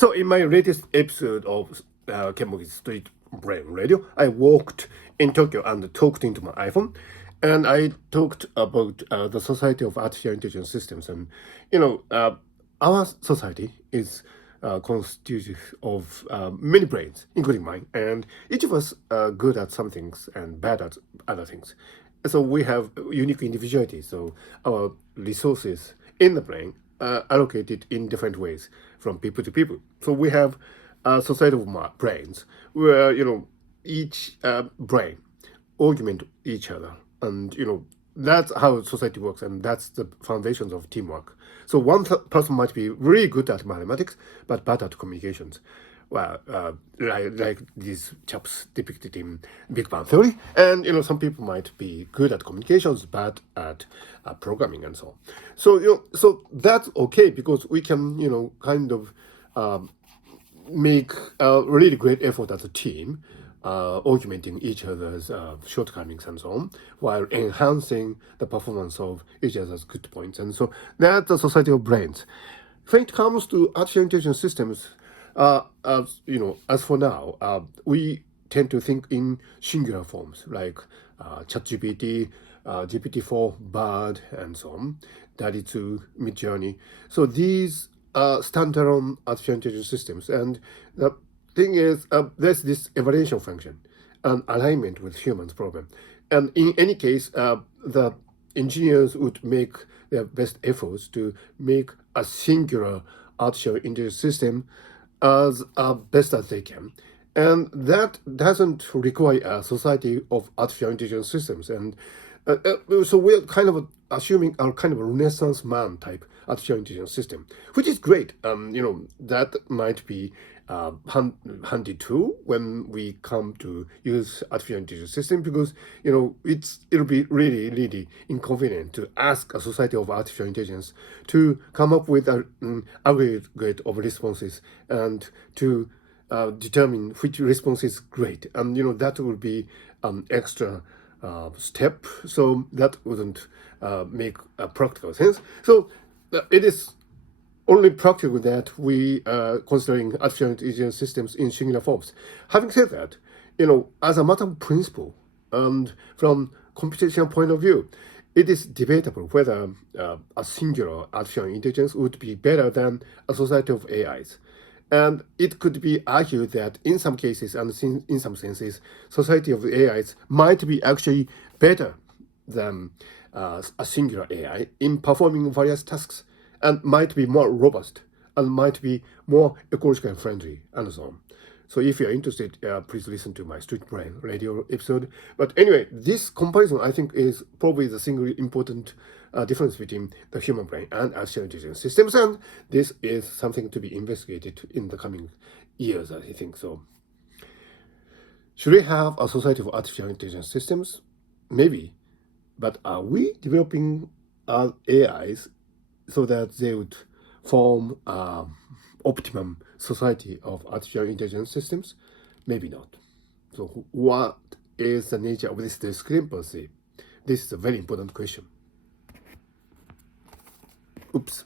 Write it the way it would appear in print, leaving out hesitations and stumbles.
So in my latest episode of Kenmogi's Street Brain Radio, I walked in Tokyo and talked into my iPhone, and I talked about the society of artificial intelligence systems. And our society is constituted of many brains, including mine, and each of us are good at some things and bad at other things. So we have unique individuality. So our resources in the brain allocated in different ways from people to people. So we have a society of brains where each brain augment each other, and that's how society works, and that's the foundations of teamwork. So one person might be really good at mathematics but bad at communications. Well, like these chaps depicted in Big Bang Theory, and some people might be good at communications, bad at programming, and so on. So that's okay because we can kind of make a really great effort as a team, augmenting each other's shortcomings and so on, while enhancing the performance of each other's good points. And so that's the society of brains. When it comes to artificial intelligence systems, as for now, we tend to think in singular forms like ChatGPT, GPT-4, Bard, and so on, DALL-E 2, Midjourney. So these are standalone artificial intelligence systems, and the thing is, there's this evaluation function, an alignment with humans problem, and in any case, the engineers would make their best efforts to make a singular artificial intelligence system as best as they can. And that doesn't require a society of artificial intelligence systems. And so we're kind of assuming a kind of a Renaissance man type artificial intelligence system, which is great. That might be handy too when we come to use artificial intelligence system, because it'll be really really inconvenient to ask a society of artificial intelligence to come up with an aggregate of responses and to determine which response is great, and that will be an extra step, so that wouldn't make practical sense. So it is only practical that we are considering artificial intelligence systems in singular forms. Having said that, as a matter of principle and from computational point of view, it is debatable whether a singular artificial intelligence would be better than a society of AIs. And it could be argued that in some cases and in some senses, society of AIs might be actually better than a singular AI in performing various tasks, and might be more robust and might be more ecologically friendly, and so on. So if you're interested, please listen to my Street Brain Radio episode. But anyway, this comparison, I think, is probably the single important difference between the human brain and artificial intelligence systems, and this is something to be investigated in the coming years, I think. So should we have a society of artificial intelligence systems? Maybe. But are we developing our AIs so that they would form optimum society of artificial intelligence systems? Maybe not. So what is the nature of this discrepancy? This is a very important question. Oops.